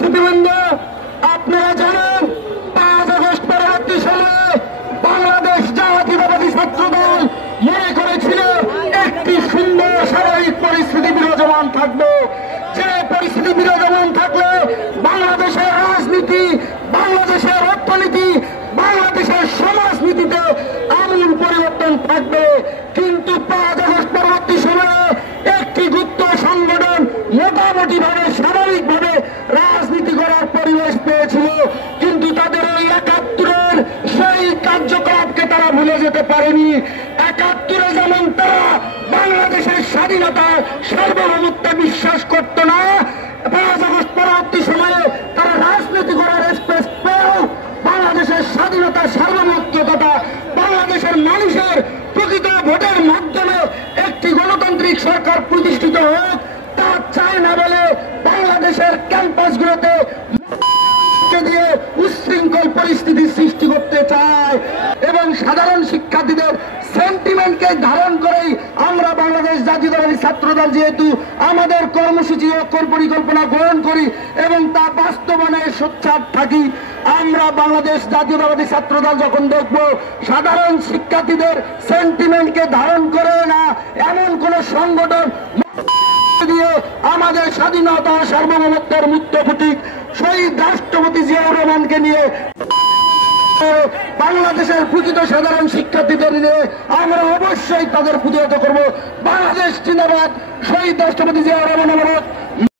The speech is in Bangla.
উপস্থিতিবৃন্দ, আপনারা জানেন 5 আগস্ট পরবর্তী সময়ে বাংলাদেশ জাতীয়তাবাদী ছাত্রদল মনে করেছিল একটি সুন্দর স্বাভাবিক পরিস্থিতি বিরাজমান থাকবে, যে পরিস্থিতি বিরাজমান থাকলে বাংলাদেশের রাজনীতি, বাংলাদেশের অর্থনীতি, বাংলাদেশের সমাজনীতিতে আমূল পরিবর্তন থাকবে। কিন্তু 5 আগস্ট পরবর্তী সময়ে একটি গুপ্ত সংগঠন মোটামুটি ভাবে স্বাভাবিকভাবে রাজনীতি করার পরিবেশ পেয়েছিল, কিন্তু তাদের ওই 71-এর সেই কার্যকলাপকে তারা ভুলে যেতে পারেনি। 71-এ যেমন তারা বাংলাদেশের স্বাধীনতা সার্বভৌমত্বে বিশ্বাস করত না, 5 আগস্ট পরবর্তী সময়ে তারা রাজনীতি করার স্পেস পেয়েও বাংলাদেশের স্বাধীনতা সার্বভৌমত্ব তথা বাংলাদেশের মানুষের প্রকৃত ভোটের মাধ্যমে একটি গণতান্ত্রিক সরকার প্রতিষ্ঠিত হোক তা চায় না বলে বাংলাদেশের ক্যাম্পাসগুলোতে দিয়ে উচ্ছৃঙ্খল পরিস্থিতি সৃষ্টি করতে চায় এবং সাধারণ শিক্ষার্থীদের সেন্টিমেন্টকে ধারণ করেই আমরা বাংলাদেশ জাতীয়তাবাদী ছাত্রদল যেহেতু আমাদের কর্মসূচি ও পরিকল্পনা গ্রহণ করি এবং তা বাস্তবায়নে সোচ্চার থাকি, আমরা বাংলাদেশ জাতীয়তাবাদী ছাত্রদল যখন দেখব সাধারণ শিক্ষার্থীদের সেন্টিমেন্টকে ধারণ করে না এমন কোন সংগঠন দিয়ে আমাদের স্বাধীনতা সার্বভৌমত্বের মুক্ত প্রতীক শহীদ রাষ্ট্রপতি জিয়াউর রহমানকে নিয়ে বাংলাদেশের প্রকৃত সাধারণ শিক্ষার্থীদের নিয়ে আমরা অবশ্যই তাদের প্রতিহত করব। বাংলাদেশ জিন্দাবাদ, শহীদ রাষ্ট্রপতি জিয়াউর রহমান।